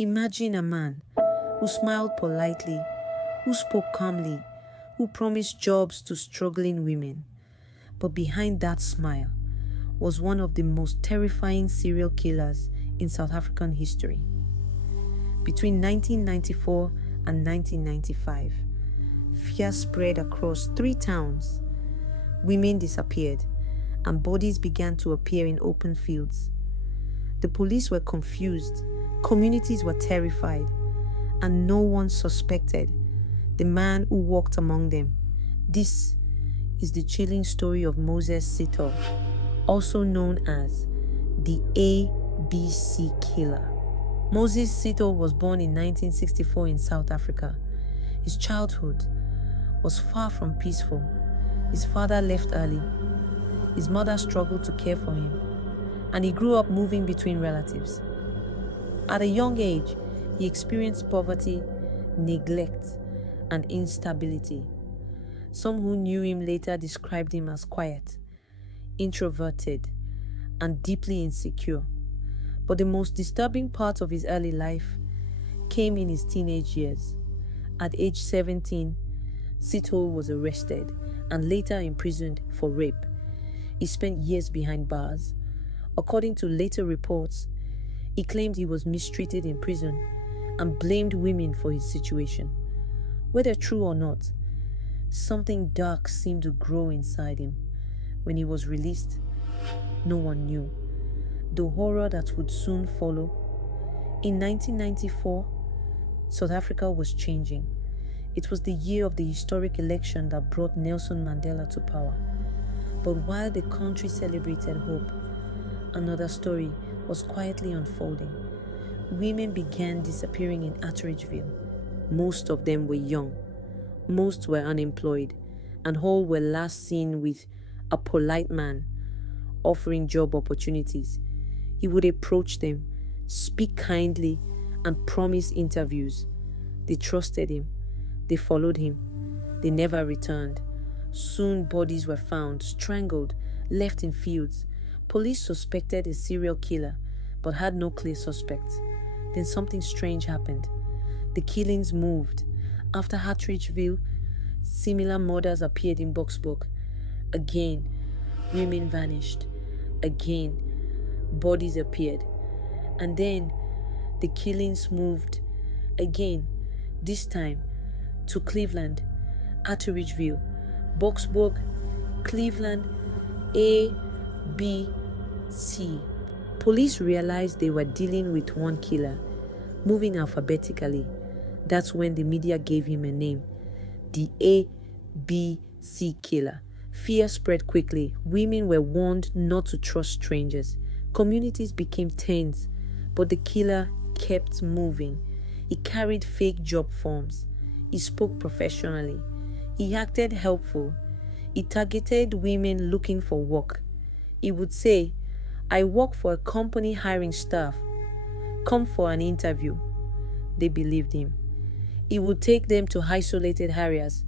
Imagine a man who smiled politely, who spoke calmly, who promised jobs to struggling women. But behind that smile was one of the most terrifying serial killers in South African history. Between 1994 and 1995, fear spread across 3 towns. Women disappeared, and bodies began to appear in open fields. The police were confused, communities were terrified, and no one suspected the man who walked among them. This is the chilling story of Moses Sithole, also known as the ABC Killer. Moses Sithole was born in 1964 in South Africa. His childhood was far from peaceful. His father left early. His mother struggled to care for him, and he grew up moving between relatives. At a young age, he experienced poverty, neglect, and instability. Some who knew him later described him as quiet, introverted, and deeply insecure. But the most disturbing part of his early life came in his teenage years. At age 17, Sithole was arrested and later imprisoned for rape. He spent years behind bars. According to later reports, he claimed he was mistreated in prison and blamed women for his situation. Whether true or not, something dark seemed to grow inside him. When he was released, no one knew the horror that would soon follow. In 1994, South Africa was changing. It was the year of the historic election that brought Nelson Mandela to power. But while the country celebrated hope, another story was quietly unfolding. Women began disappearing in Atteridgeville. Most of them were young, most were unemployed, and all were last seen with a polite man offering job opportunities. He would approach them, speak kindly, and promise interviews. They trusted him. They followed him. They never returned. Soon bodies were found, strangled, left in fields. Police suspected a serial killer, but had no clear suspects. Then something strange happened. The killings moved. After Atteridgeville, similar murders appeared in Boksburg. Again, women vanished. Again, bodies appeared. And then the killings moved again, this time to Cleveland, Atteridgeville, Boksburg, Cleveland, A, B, C. Police realized they were dealing with one killer, moving alphabetically. That's when the media gave him a name, the ABC Killer. Fear spread quickly. Women were warned not to trust strangers. Communities became tense, but the killer kept moving. He carried fake job forms. He spoke professionally. He acted helpful. He targeted women looking for work. He would say, "I work for a company hiring staff. Come for an interview." They believed him. He would take them to isolated areas,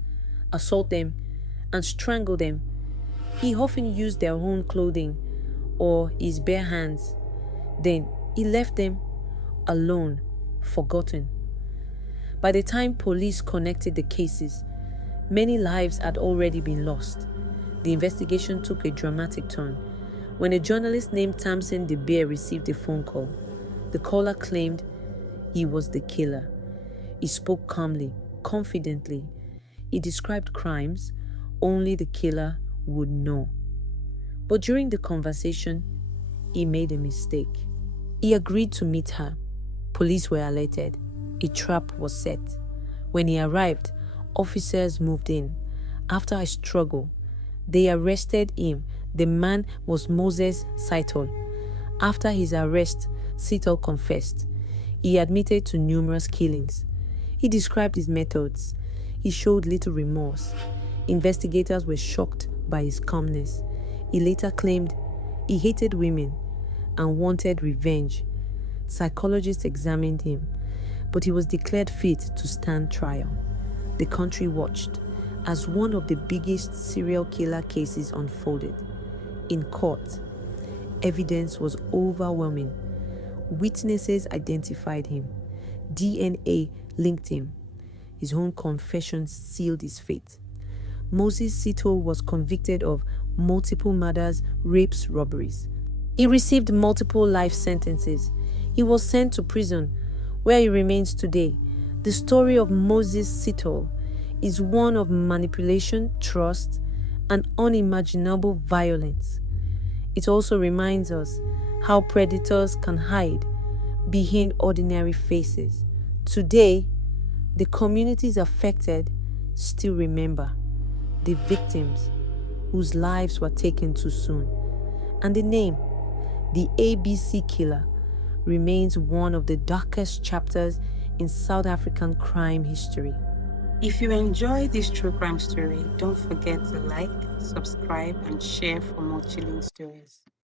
assault them, and strangle them. He often used their own clothing or his bare hands. Then he left them alone, forgotten. By the time police connected the cases, many lives had already been lost. The investigation took a dramatic turn when a journalist named Tamsin De Beer received a phone call. The caller claimed he was the killer. He spoke calmly, confidently. He described crimes only the killer would know. But during the conversation, he made a mistake. He agreed to meet her. Police were alerted. A trap was set. When he arrived, officers moved in. After a struggle, they arrested him. The man was Moses Sithole. After his arrest, Sithole confessed. He admitted to numerous killings. He described his methods. He showed little remorse. Investigators were shocked by his calmness. He later claimed he hated women and wanted revenge. Psychologists examined him, but he was declared fit to stand trial. The country watched as one of the biggest serial killer cases unfolded. In court, evidence was overwhelming. Witnesses identified him. DNA linked him. His own confession sealed his fate. Moses Sithole was convicted of multiple murders, rapes, robberies. He received multiple life sentences. He was sent to prison, where he remains today. The story of Moses Sithole is one of manipulation, trust, and unimaginable violence. It also reminds us how predators can hide behind ordinary faces. Today, the communities affected still remember the victims whose lives were taken too soon. And the name, the ABC Killer, remains one of the darkest chapters in South African crime history. If you enjoy this true crime story, don't forget to like, subscribe, and share for more chilling stories.